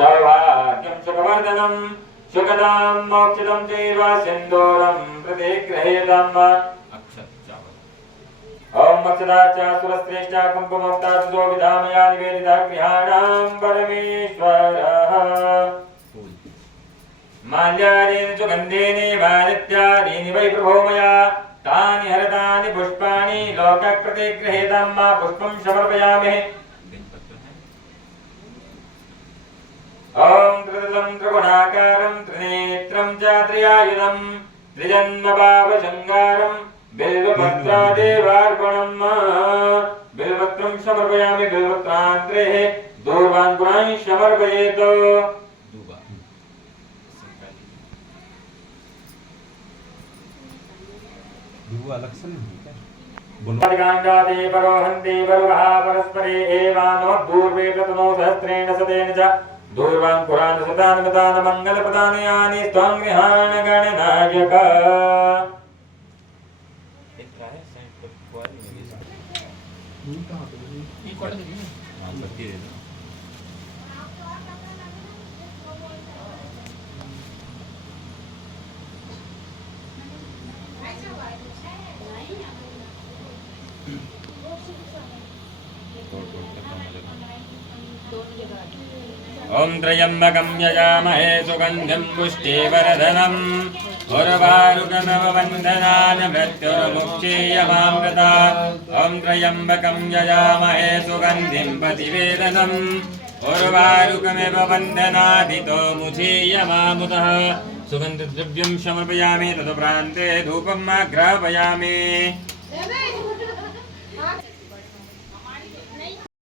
सौभाग्यं सुखवर्धनं सुखदां मोक्षदं चैव सिन्दूरं प्रतिगृह्यताम्। ओम मत्सदाचा सुरश्रेष्ठा कुंकुमोक्तादो विधामया निवेदिता गृहाणां परमेश्वरः माल्यादीनि सुगन्धीनि वानित्यादीनि वै प्रभो मया तानि हरतानि पुष्पाणि लोकप्रतिगृहीतं मा पुष्पं समर्पयामि। ओम त्रिदलं त्रिगुणाकारं त्रिनेत्रं च त्रियायुधं त्रिजन्मपापसंहारं बिल्वपत्रादेवार्पणम्। बिल्वपत्रं समर्पयामि। बिल्वपत्रान्तरे दूर्वान् गुणान् समर्पयेत्। बुन्वादिकाण्डादे परोहन्ति पर्वः परस्परे एवानो दूर्वे प्रतनो सहस्रेण शतेन च दूर्वान् पुरान् शतान् मतान् मङ्गलप्रदानयानि त्वं गृहाण गणनायक। ओम त्र्यंबकं यजामहे सुगन्धिं पुष्टिवर्धनम् उर्वारुकमिव मृत्युर्मुक्षीयमामृतात्। ओम त्र्यंबकं यजामहे सुगन्धिं प्रतिवेदनम् उर्वारुकमिव बन्धनादितो मुक्षीयमामृतः। सुगन्धद्रव्यं समर्पयामि तदुपरान्ते धूपम् आघ्रापयामि।